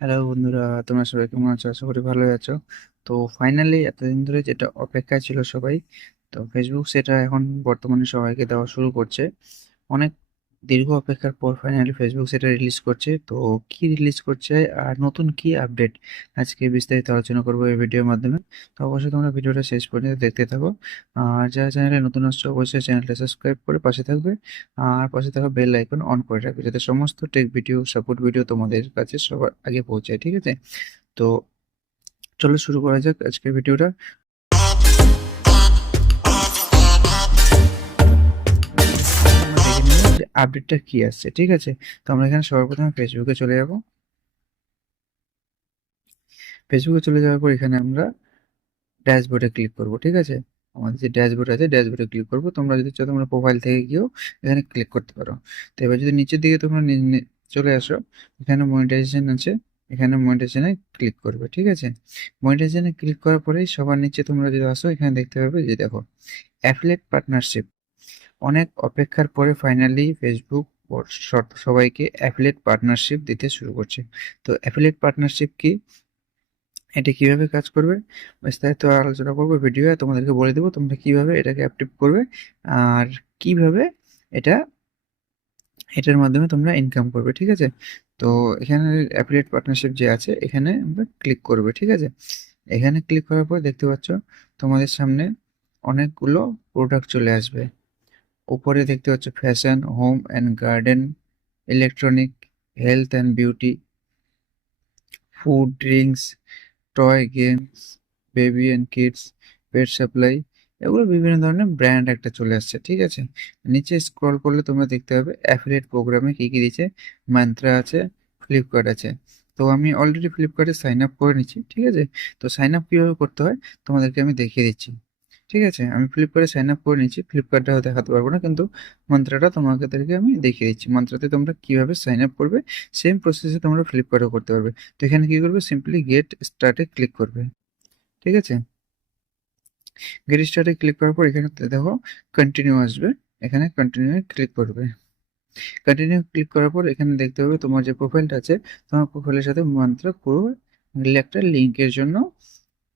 Hello বন্ধুরা, তোমরা সবাই কেমন আছো? আশা করি ভালোই আছো। তো ফাইনালি এতদিন ধরে যেটা অপেক্ষায় ছিল সবাই, তো ফেসবুক সেটা এখন বর্তমানে সবাইকে দেওয়া শুরু করছে। অনেক দীর্ঘ অপেক্ষার পর ফাইনালি ফেসবুক সেটা রিলিজ করছে। তো কি রিলিজ করছে আর নতুন কি আপডেট, আজকে বিস্তারিত আলোচনা করবো এই ভিডিওর মাধ্যমে। তো অবশ্যই তোমরা ভিডিওটা শেষ পর্যন্ত দেখতে থাকো। আর যারা চ্যানেলে নতুন আসছো অবশ্যই চ্যানেলটা সাবস্ক্রাইব করে পাশে থাকবে। আর পাশে থাকা বেল আইকন অন করে রাখবে, যাতে সমস্ত টেক ভিডিও সাপোর্ট ভিডিও তোমাদের কাছে সবার আগে পৌঁছায়। ঠিক আছে? তো চলো শুরু করা যাক আজকের ভিডিওটা। আমরা দেখে নিব যে আপডেটটা কি আসছে। ঠিক আছে? তো আমরা এখানে সবার প্রথমে ফেসবুকে চলে যাব। ফেসবুকে চলে যাওয়ার পর এখানে আমরা ড্যাশবোর্ডে ক্লিক করব। ঠিক আছে? আমাদের যে ড্যাশবোর্ড আছে ড্যাশবোর্ডে ক্লিক করব। তোমরা যদি চাও তোমরা প্রোফাইল থেকে গিয়েও এখানে ক্লিক করতে পারো। তো এবার যদি নিচের দিকে তোমরা চলে আসো, এখানে মনিটাইজেশন আছে, এখানে মনিটাইজেশনে ক্লিক করবে। ঠিক আছে? মনিটাইজেশনে ক্লিক করার পরেই সবার নিচে তোমরা যদি আসো এখানে দেখতে পাবে যে দেখো অ্যাফিলিয়েট পার্টনারশিপ। অনেক অপেক্ষার পরে ফাইনালি ফেসবুক সবাইকে অ্যাফিলিয়েট পার্টনারশিপ দিতে শুরু করছে। তো অ্যাফিলিয়েট পার্টনারশিপ কি, এটা কিভাবে কাজ করবে বিস্তারিত আলোচনা করবো ভিডিও, তোমাদেরকে বলে দেবো তোমরা কিভাবে এটাকে অ্যাক্টিভ করবে আর কিভাবে এটা এটার মাধ্যমে তোমরা ইনকাম করবে। ঠিক আছে? তো এখানে অ্যাফিলিয়েট পার্টনারশিপ যে আছে এখানে আমরা ক্লিক করবে। ঠিক আছে? এখানে ক্লিক করার পর দেখতে পাচ্ছ তোমাদের সামনে অনেকগুলো প্রোডাক্ট চলে আসবে। উপরে দেখতে পাচ্ছ fashion, home and garden, electronic, health and beauty, food, drinks, toy, games, baby and kids, pet supply, এগুলো বিভিন্ন ধরনের ব্র্যান্ড একটা চলে আসছে। ঠিক আছে? নিচে স্ক্রল করলে তোমরা দেখতে পাবে অ্যাফিলিয়েট প্রোগ্রামে কী কী দিচ্ছে। মান্ত্রা আছে, ফ্লিপকার্ট আছে। তো আমি অলরেডি ফ্লিপকার্টে সাইন আপ করে নিচ্ছি। ঠিক আছে? তো সাইন আপ কীভাবে করতে হয় তোমাদেরকে আমি দেখিয়ে দিচ্ছি। ঠিক আছে? আমি ফ্লিপকার্টে সাইন আপ করে নিচ্ছি। ফ্লিপকার্টটা দেখাতে পারবো না, কিন্তু মন্ত্রাটা তোমাদেরকে আমি দেখিয়ে দিচ্ছি। মন্ত্রাতে তোমরা কীভাবে সাইন আপ করবে সেম প্রসেসে তোমরা ফ্লিপকার্টেও করতে পারবে। তো এখানে কী করবে, সিম্পলি গেট স্টার্টে ক্লিক করবে। ঠিক আছে? গেট স্টার্টে ক্লিক করার পর এখানে দেখো কন্টিনিউ আসবে, এখানে কন্টিনিউ ক্লিক করবে। কন্টিনিউ ক্লিক করার পর এখানে দেখতে পাবে তোমার যে প্রোফাইলটা আছে, তোমার প্রোফাইলের সাথে মন্ত্র পুরো একটা লিঙ্কের জন্য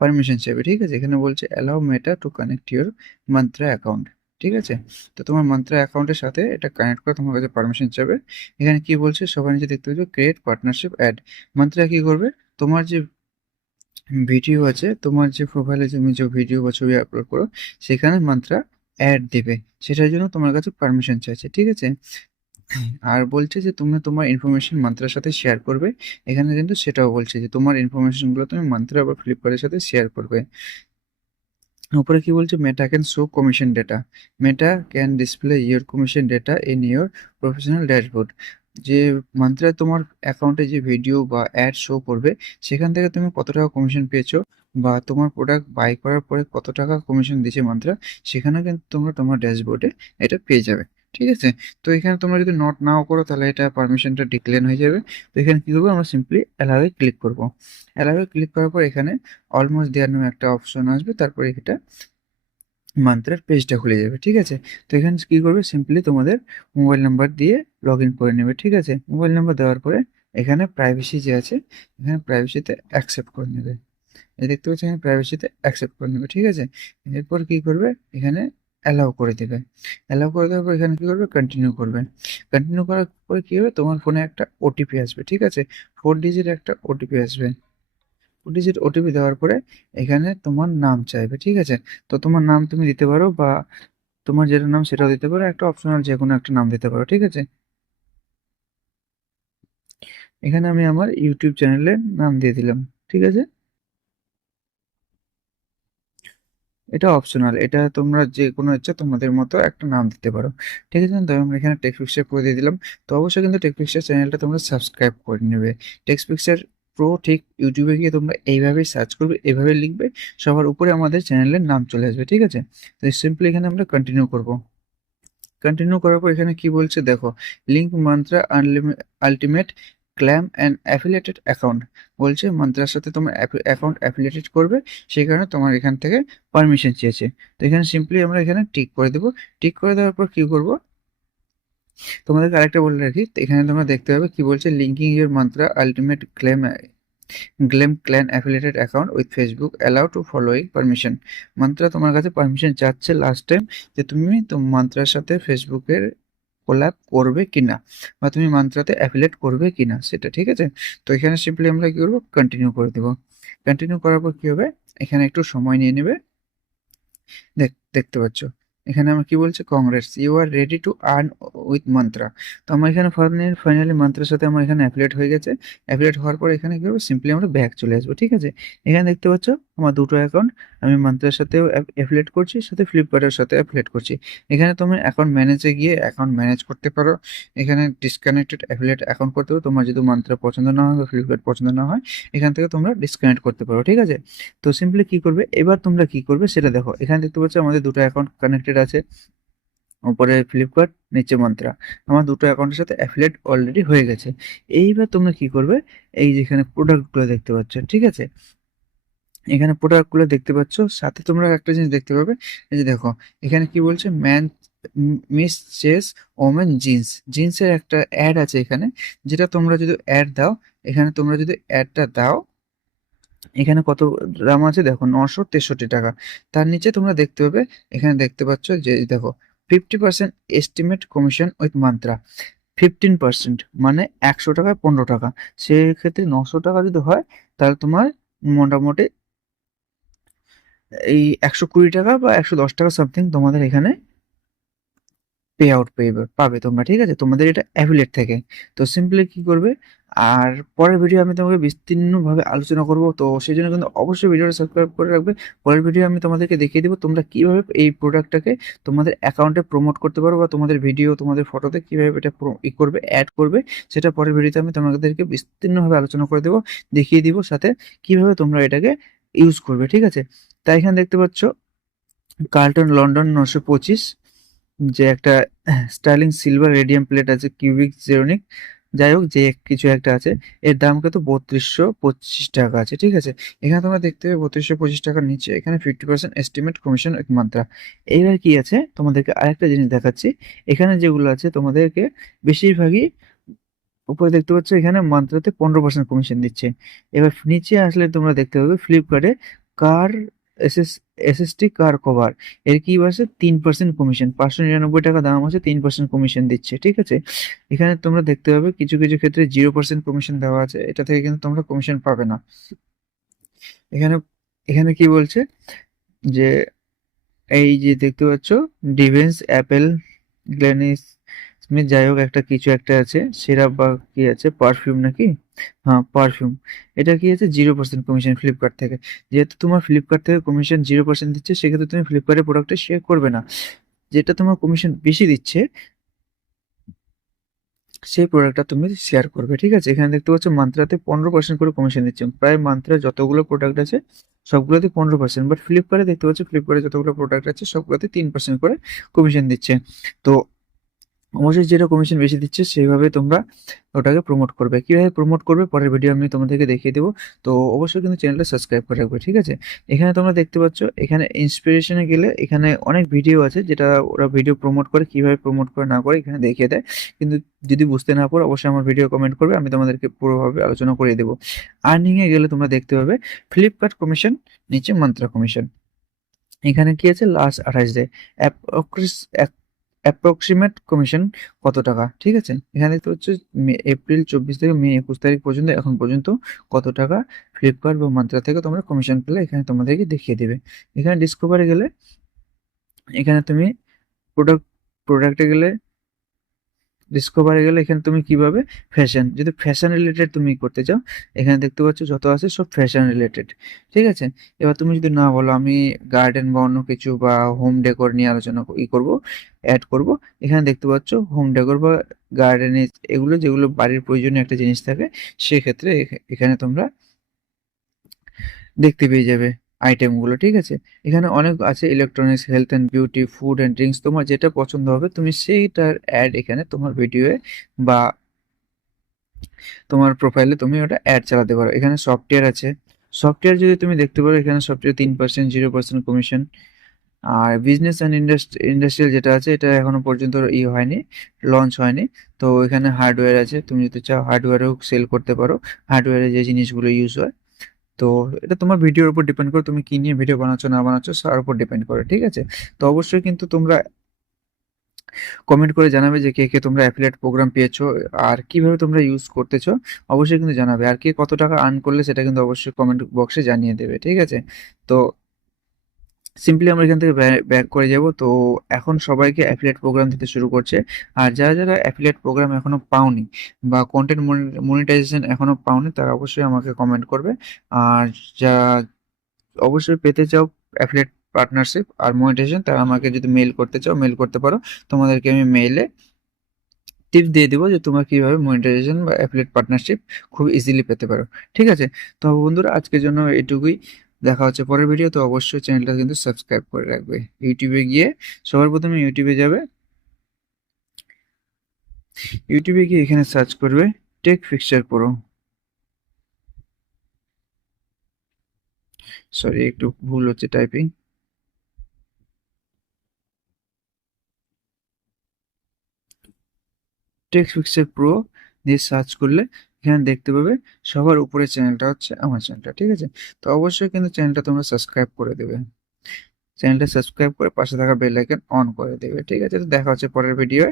পারমিশন চাইবে। ঠিক আছে? এখানে বলছে allow meta to connect your mantra account. ঠিক আছে? তো তোমার মন্ত্রা অ্যাকাউন্টের সাথে এটা কানেক্ট করে তোমার কাছে পারমিশন চাইবে। এখানে কি বলছে সবার নিচে দেখতে পাচ্ছ ক্রিয়েট পার্টনারশিপ অ্যাড। মন্ত্রা কি করবে, তোমার যে ভিডিও আছে, তোমার যে প্রোফাইলে তুমি যে ভিডিও বা ছবি আপলোড করো সেখানে মন্ত্রা অ্যাড দেবে, সেটার জন্য তোমার কাছে পারমিশন চাইছে। ঠিক আছে? আর বলছে যে তুমি তোমার ইনফরমেশন মন্ত্রার সাথে শেয়ার করবে। এখানে কিন্তু সেটাও বলছে যে তোমার ইনফরমেশনগুলো তুমি মন্ত্রা বা ফ্লিপকার্টের সাথে শেয়ার করবে। উপরে কি বলছে, Meta can show commission data. Meta can display your commission data in your professional dashboard. যে মান্থলি তোমার অ্যাকাউন্টে যে ভিডিও বা অ্যাড শো করবে সেখান থেকে তুমি কত টাকা কমিশন পেয়েছো বা তোমার প্রোডাক্ট বাই করার পরে কত টাকা কমিশন দিয়েছে মান্থরা, সেখানে কিন্তু তোমরা তোমার ড্যাশবোর্ডে এটা পেয়ে যাবে। ঠিক আছে? তো এখানে তোমরা যদি নোট নাও করো তাহলে এটা পারমিশনটা ডিক্লেয়ার হয়ে যাবে। তো এখানে কী করবো, আমরা সিম্পলি অ্যালাউয়ে ক্লিক করবো। অ্যালাউয়ে ক্লিক করার পর এখানে অলমোস্ট দেয়ার নামে একটা অপশন আসবে, তারপরে এটা মান্ত্রার পেজটা খুলে যাবে। ঠিক আছে? তো এখানে কি করবে, সিম্পলি তোমাদের মোবাইল নাম্বার দিয়ে লগ ইন করে নেবে। ঠিক আছে? মোবাইল নাম্বার দেওয়ার পরে এখানে প্রাইভেসি যে আছে, এখানে প্রাইভেসিতে অ্যাকসেপ্ট করে নেবে। এই দেখতে পাচ্ছি এখানে প্রাইভেসিতে অ্যাকসেপ্ট করে নেবে। ঠিক আছে? এরপর কি করবে, এখানে অ্যালাউ করে দেবে। অ্যালাউ করে দেওয়ার পর এখানে কি করবে, কন্টিনিউ করবে। কন্টিনিউ করার পরে কি হবে, তোমার ফোনে একটা ওটিপি আসবে। ঠিক আছে? 4 ডিজিট একটা ওটিপি আসবে। ডিজিট ওটিপি দেওয়ার পরে এখানে তোমার নাম চাইবে। ঠিক আছে? তো তোমার নাম তুমি দিতে পারো বা তোমার যেটা নাম সেটাও দিতে পারো, একটা অপশনাল যে কোনো একটা নাম দিতে পারো। ঠিক আছে? এখানে আমি আমার ইউটিউব চ্যানেলের নাম দিয়ে দিলাম। ঠিক আছে? এটা অপশনাল, এটা তোমরা যে কোনো ইচ্ছা তোমাদের মতো একটা নাম দিতে পারো। ঠিক আছে? তো আমরা এখানে টেক্সট পিকচার করে দিয়ে দিলাম। তো অবশ্যই কিন্তু টেক্সট পিকচার চ্যানেলটা তোমরা সাবস্ক্রাইব করে নেবে। টেক্সট পিকচার প্রো ঠিক ইউটিউবে গিয়ে তোমরা এইভাবেই সার্চ করবে, এইভাবে লিখবে, সবার উপরে আমাদের চ্যানেলের নাম চলে আসবে। ঠিক আছে? তো সিম্পলি এখানে আমরা কন্টিনিউ করব। কন্টিনিউ করার পর এখানে কি বলছে দেখো, link mantra ultimate clam and affiliated account. বলছে মন্ত্রার সাথে তোমার অ্যাকাউন্ট অ্যাফিলিয়েটেড করবে, সেই কারণে তোমার এখান থেকে পারমিশন চেয়েছে। তো এখানে সিম্পলি আমরা এখানে টিক করে দেবো। টিক করে দেওয়ার পর কি করব, তোমাদেরকে আরেকটা বলে রাখি, এখানে তোমরা দেখতে পাবে কি বলছে, linking your mantra ultimate claim clan affiliated account with Facebook allow to following permission. Mantra তোমার কাছে পারমিশন চাচ্ছে লাস্ট টাইম, যে তুমি মান্ত্রার সাথে ফেসবুকের কোল্যাব করবে কিনা, বা তুমি মান্ত্রাতে অ্যাফিলিয়েট করবে কিনা সেটা, ঠিক আছে। তো এখানে সিম্পলি আমরা কি করবো, কন্টিনিউ করে দেবো। কন্টিনিউ করার পর কি হবে, এখানে একটু সময় নিয়ে নেবে। দেখতে পাচ্ছ এখানে আমার কি বলছে, congrats you are ready to earn with Mantra. তো আমার এখানে ফাইনালি মান্ত্রার সাথে আমার এখানে অ্যাফিলিয়েট হয়ে গেছে। অ্যাফিলিয়েট হওয়ার পর এখানে কি করবো, সিম্পলি আমরা ব্যাক চলে আসবো, ঠিক আছে। এখানে দেখতে পাচ্ছ আমার দুটো অ্যাকাউন্ট, আমি মান্ত্রার সাথেও অ্যাফিলিয়েট করছি, সাথে ফ্লিপকার্টের সাথে অ্যাফিলিয়েট করছি। এখানে তুমি অ্যাকাউন্ট ম্যানেজে গিয়ে অ্যাকাউন্ট ম্যানেজ করতে পারো। এখানে ডিসকানেক্টেড অ্যাফিলিয়েট অ্যাকাউন্ট করতে পারো, তোমার যদি মান্ত্রা পছন্দ না হয় বা ফ্লিপকার্ট পছন্দ না হয়, এখান থেকে তোমরা ডিসকানেক্ট করতে পারো, ঠিক আছে। তো সিম্পলি কি করবে, এবার তোমরা কি করবে সেটা দেখো। এখানে দেখতে পাচ্ছ আমাদের দুটো অ্যাকাউন্ট কানেক্টেড আছে, উপরে ফ্লিপকার্ট, নিচে মন্ত্রা। আমার দুটো অ্যাকাউন্টের সাথে অ্যাফিলিয়েট অলরেডি হয়ে গেছে। এইবার তোমরা কি করবে, এই যেখানে প্রোডাক্টগুলো দেখতে পাচ্ছ, ঠিক আছে, এখানে প্রোডাক্টগুলো দেখতে পাচ্ছ, সাথে তোমরা একটা জিনিস দেখতে পাবে, এই যে দেখো এখানে কি বলছে, মিস চেস ওমেন জিন্স, জিন্সের একটা অ্যাড আছে এখানে, যেটা তোমরা যদি অ্যাড দাও, এখানে তোমরা যদি অ্যাডটা দাও, এখানে কত দাম আছে দেখো, 963 টাকা। তার নিচে তোমরা দেখতে পাবে, এখানে দেখতে পাচ্ছ যে দেখো 50% এস্টিমেট কমিশন উইথ মান্ত্রা, 15%, মানে 100 টাকায় 15 টাকা। সেক্ষেত্রে 900 টাকা যদি হয়, তাহলে তোমার মোটামুটি এই 120 টাকা বা 110 টাকা সামথিং তোমাদের এখানে পে আউট পাবে তোমরা, ঠিক আছে, তোমাদের এটা অ্যাফিলিয়েট থেকে। তো সিম্পলি কি করবে, আর পরের ভিডিও আমি তোমাকে বিস্তীর্ণভাবে আলোচনা করব, তো সেই জন্য কিন্তু অবশ্যই ভিডিওটা সাবস্ক্রাইব করে রাখবে। পরের ভিডিও আমি তোমাদেরকে দেখিয়ে দেবো তোমরা কিভাবে এই প্রোডাক্টটাকে তোমাদের অ্যাকাউন্টে প্রমোট করতে পারো, বা তোমাদের ভিডিও তোমাদের ফটোতে কিভাবে এটা করবে, অ্যাড করবে, সেটা পরের ভিডিওতে আমি তোমাদেরকে বিস্তীর্ণভাবে আলোচনা করে দেবো, দেখিয়ে দিব, সাথে কিভাবে তোমরা এটাকে ইউজ করবে, ঠিক আছে। তাই এখানে দেখতে পাচ্ছ কার্লটন লন্ডন 925, যে একটা স্টার্লিং সিলভার রেডিয়াম প্লেট আছে, কিউবিক জেরোনিক, যাই হোক যে কিছু একটা আছে, এর দাম কত, 3225 টাকা আছে, ঠিক আছে। এখানে তোমরা দেখতে পাবে 3225 টাকার নিচে এখানে 50% এস্টিমেট কমিশন এক মাত্রা। এইবার কি আছে, তোমাদেরকে আরেকটা জিনিস দেখাচ্ছি। এখানে যেগুলো আছে তোমাদেরকে বেশিরভাগই উপরে দেখতে পাচ্ছ, এখানে মান্ত্রাতে 15% কমিশন দিচ্ছে। এবার নিচে আসলে তোমরা দেখতে পাবে ফ্লিপকার্টে কার এসএস এসএসটি কার কভার, এর কি আছে 3% কমিশন, 599 টাকা দাম আছে, 3% কমিশন দিচ্ছে, ঠিক আছে। এখানে তোমরা দেখতে পাবে কিছু কিছু ক্ষেত্রে 0% কমিশন দেওয়া আছে, এটা থেকে কিন্তু তোমরা কমিশন পাবে না। এখানে এখানে কি বলছে, যে এই যে দেখতে পাচ্ছ ডিভেন্স অ্যাপেল গ্ল্যানিস স্মিথ, যাই হোক একটা কিছু একটা আছে, সিরাপ বা কি আছে, পারফিউম নাকি, হ্যাঁ পারফিউম, এটা কি আছে 0% কমিশন ফ্লিপকার্ট থেকে। যেহেতু তোমার ফ্লিপকার্ট থেকে কমিশন 0% দিচ্ছে, সেক্ষেত্রে তুমি ফ্লিপকার্টের প্রোডাক্টটা শেয়ার করবে না। যেটা তোমার কমিশন বেশি দিচ্ছে, সেই প্রোডাক্টটা তুমি শেয়ার করবে, ঠিক আছে। এখানে দেখতে পাচ্ছ মান্ত্রাতে 15% করে কমিশন দিচ্ছে, প্রায় মান্ত্রার যতগুলো প্রোডাক্ট আছে সবগুলোতে 15%, বাট ফ্লিপকার্টে দেখতে পাচ্ছ, ফ্লিপকার্টে যতগুলো প্রোডাক্ট আছে সবগুলোতে 3% করে কমিশন দিচ্ছে। তো অবশ্যই যেটা কমিশন বেশি দিচ্ছে সেইভাবে তোমরা ওটাকে প্রমোট করবে। কিভাবে প্রমোট করবে পরের ভিডিও আমি তোমাদেরকে দেখিয়ে দেবো। তো অবশ্যই কিন্তু চ্যানেলটা সাবস্ক্রাইব করে রাখবে, ঠিক আছে। এখানে তোমরা দেখতে পাচ্ছ, এখানে ইন্সপিরেশনে গেলে এখানে অনেক ভিডিও আছে, যেটা ওরা ভিডিও প্রমোট করে, কিভাবে প্রমোট করে না করে এখানে দেখিয়ে দেয়। কিন্তু যদি বুঝতে না পারো অবশ্যই আমার ভিডিও কমেন্ট করবে, আমি তোমাদেরকে পুরোভাবে আলোচনা করে দেবো। আর্নিংয়ে গেলে তোমরা দেখতে পাবে ফ্লিপকার্ট কমিশন, নিচে মন্ত্রা কমিশন। এখানে কি আছে, লাস্ট 28 ডে অ্যাপ্রক্সিমেট কমিশন কত টাকা, ঠিক আছে। এখানে দেখতে হচ্ছে এপ্রিল 24 থেকে মে 21 তারিখ পর্যন্ত, এখন পর্যন্ত কত টাকা ফ্লিপকার্ট বা মান্ত্রা থেকে তোমরা কমিশন পেলে এখানে তোমাদেরকে দেখিয়ে দেবে। এখানে ডিসকভারে গেলে, এখানে তুমি প্রোডাক্ট প্রোডাক্টে গেলে, ডিসকভারে গেলে এখানে তুমি কিভাবে ফ্যাশন, যদি ফ্যাশন রিলেটেড তুমি করতে চাও, এখানে দেখতে পাচ্ছ যত আছে সব ফ্যাশন রিলেটেড, ঠিক আছে। এবার তুমি যদি না বলো আমি গার্ডেন বা অন্য কিছু বা হোম ডেকোর নিয়ে আলোচনা করব, অ্যাড করব, এখানে দেখতে পাচ্ছ হোম ডেকোর বা গার্ডেন, এগুলো যেগুলো বাড়ির প্রয়োজনীয় একটা জিনিস থাকে, সেক্ষেত্রে এখানে তোমরা দেখতে পেয়ে যাবে আইটেমগুলো, ঠিক আছে। এখানে অনেক আছে, electronics, health and beauty, food and drinks, তোমার যেটা পছন্দ হবে তুমি সেইটার অ্যাড এখানে তোমার ভিডিওয়ে বা তোমার প্রোফাইলে তুমি ওটা অ্যাড চালাতে পারো। এখানে সফটওয়্যার আছে, সফটওয়্যার যদি তুমি দেখতে পারো, এখানে সফটওয়্যার 3%, 0% কমিশন, আর বিজনেস অ্যান্ড ইন্ডাস্ট্রিয়াল যেটা আছে এটা এখনো পর্যন্ত হয়নি, লঞ্চ হয়নি। তো এখানে হার্ডওয়্যার আছে, তুমি যদি চাও হার্ডওয়্যারও সেল করতে পারো, হার্ডওয়্যারে যে জিনিসগুলো ইউজ হয়। তো এটা তোমার ভিডিওর উপর ডিপেন্ড করে, তুমি কি নিয়ে ভিডিও বানাচ্ছ না বানাচ্ছ তার উপর ডিপেন্ড করে, ঠিক আছে? তো অবশ্যই কিন্তু তোমরা কমেন্ট করে জানাবে যে কে কে তোমরা অ্যাফিলিয়েট প্রোগ্রাম পেয়েছো আর কিভাবে তোমরা ইউজ করতেছো, অবশ্যই কিন্তু জানাবে। আর কে কত টাকা আর্ন করলে সেটা কিন্তু অবশ্যই কমেন্ট বক্সে জানিয়ে দেবে, ঠিক আছে? তো সিম্পলি আমরা এখান থেকে ব্যাক করে যাব। তো এখন সবাইকে অ্যাফিলিয়েট প্রোগ্রাম দিতে শুরু করছে। আর যারা যারা অ্যাফিলিয়েট প্রোগ্রাম এখনো পাওনি বা কন্টেন্ট মনিটাইজেশন এখনো পাওনি তারা অবশ্যই আমাকে কমেন্ট করবে। আর যারা অবশ্যই পেতে চাও অ্যাফিলিয়েট পার্টনারশিপ আর মনিটাইজেশন, তারা আমাকে যদি মেইল করতে চাও মেইল করতে পারো। তোমাদেরকে আমি মেইলে টিপস দিয়ে দিব যে তোমরা কিভাবে মনিটাইজেশন বা অ্যাফিলিয়েট পার্টনারশিপ খুব ইজিলি পেতে পারো, ঠিক আছে? তো বন্ধুরা আজকের জন্য এটুকুই। দেখা হচ্ছে পরের ভিডিও। তো অবশ্যই চ্যানেলটা কিন্তু সাবস্ক্রাইব করে রাখবে। ইউটিউবে গিয়ে সবার প্রথমে ইউটিউবে যাবে, ইউটিউবে গিয়ে এখানে সার্চ করবে টেক ফিক্সচার প্রো। সরি একটু ভুল হচ্ছে টাইপিং। টেক ফিক্সচার প্রো দিয়ে সার্চ করলে এখানে দেখতে পাবে সবার উপরে চ্যানেলটা হচ্ছে আমার চ্যানেলটা, ঠিক আছে? তো অবশ্যই কিন্তু চ্যানেলটা তোমরা সাবস্ক্রাইব করে দেবে, চ্যানেলটা সাবস্ক্রাইব করে পাশে থাকা বেল আইকন অন করে দেবে, ঠিক আছে? তো দেখা হচ্ছে পরের ভিডিওয়।